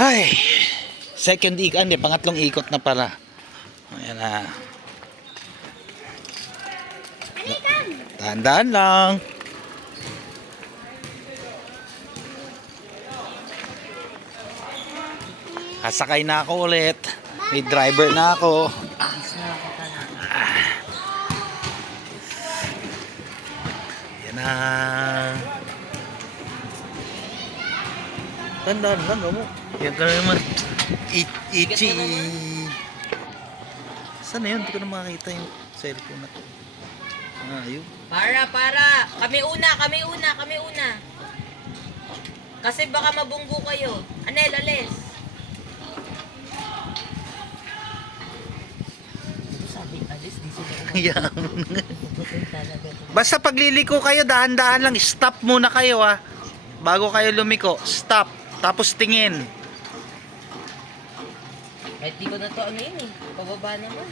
Ay, second ikot, hindi, pangatlong ikot na pala. Ayan na. Dahan-dahan lang. Kasakay na ako ulit. May driver na ako. Ayan na. Dahan-dahan lang mo. Yan ka naman. Ichi. Saan na yun? Hindi ko na makakita yung cellphone na to. Ayun. Para. Kami una. Kasi baka mabunggo kayo. Anel, alis. Sabi, alis, di sila Ayan. Basta pagliliko kayo, dahan-dahan lang. Stop muna kayo ha. Bago kayo lumiko. Stop. Tapos tingin. Kahit di ko na to ano yun eh. Pababa naman.